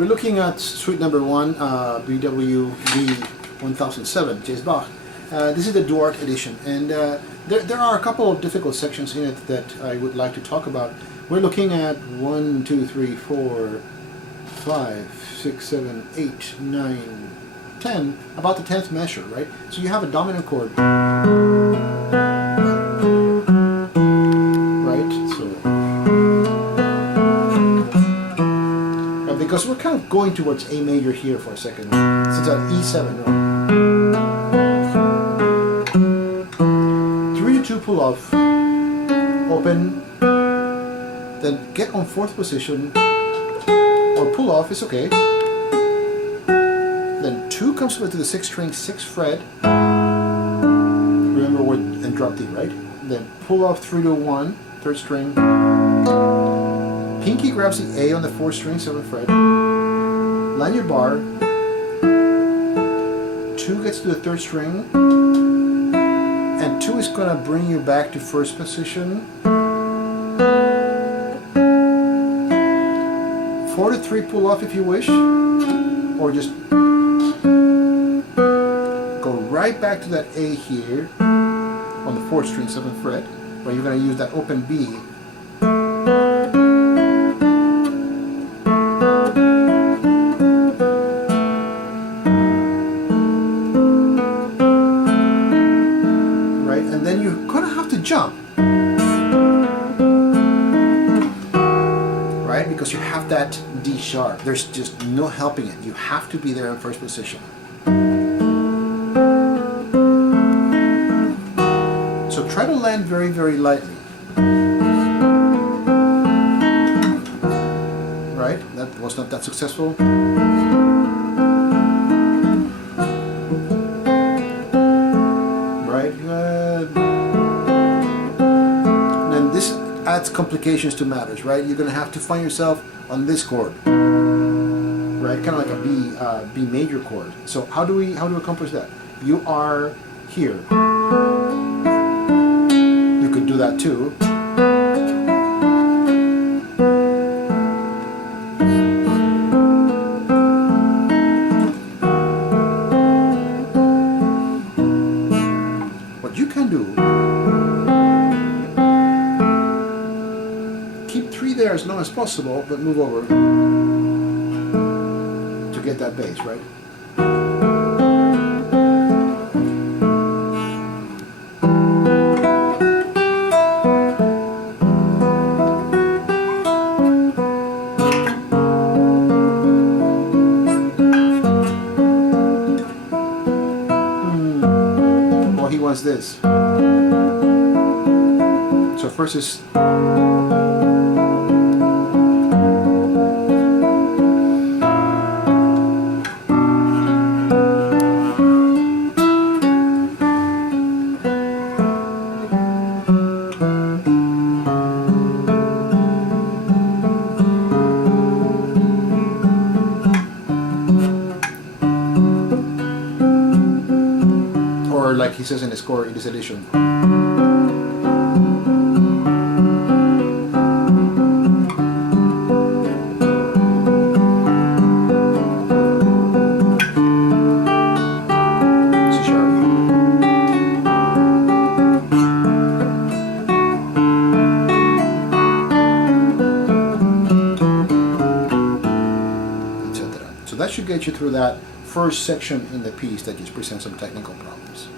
We're looking at suite number 1, BWV 1007, J.S. Bach. This is the Duarte edition, and there are a couple of difficult sections in it that I would like to talk about. We're looking at 1, 2, 3, 4, 5, 6, 7, 8, 9, 10, about the 10th measure, right? So you have a dominant chord, right? So, because we're kind of going towards A major here for a second, since at E7, right? 3 to 2 pull off, open, then get on 4th position, or pull off is okay. Then 2 comes over to the 6th string, 6th fret. Remember what, and drop D, right? Then pull off 3 to 1, 3rd string. Pinky grabs the A on the 4th string, 7th fret. Line your bar. 2 gets to the 3rd string. And 2 is going to bring you back to 1st position. 4 to 3 pull off if you wish. Or just go right back to that A here on the 4th string, 7th fret, where you're going to use that open B. Right, and then you're going to have to jump. Right, because you have that D sharp. There's just no helping it. You have to be there in 1st position. So try to land very, very lightly. Right? That was not that successful. Right? And this adds complications to matters, right? You're going to have to find yourself on this chord. Right? Kind of like a B major chord. So how do we accomplish that? You are here. You could do that too. What you can do, keep 3 there as long as possible, but move over to get that bass, right? He wants this. So first is like he says in the score in this edition. C sharp. Etc. So that should get you through that first section in the piece that just presents some technical problems.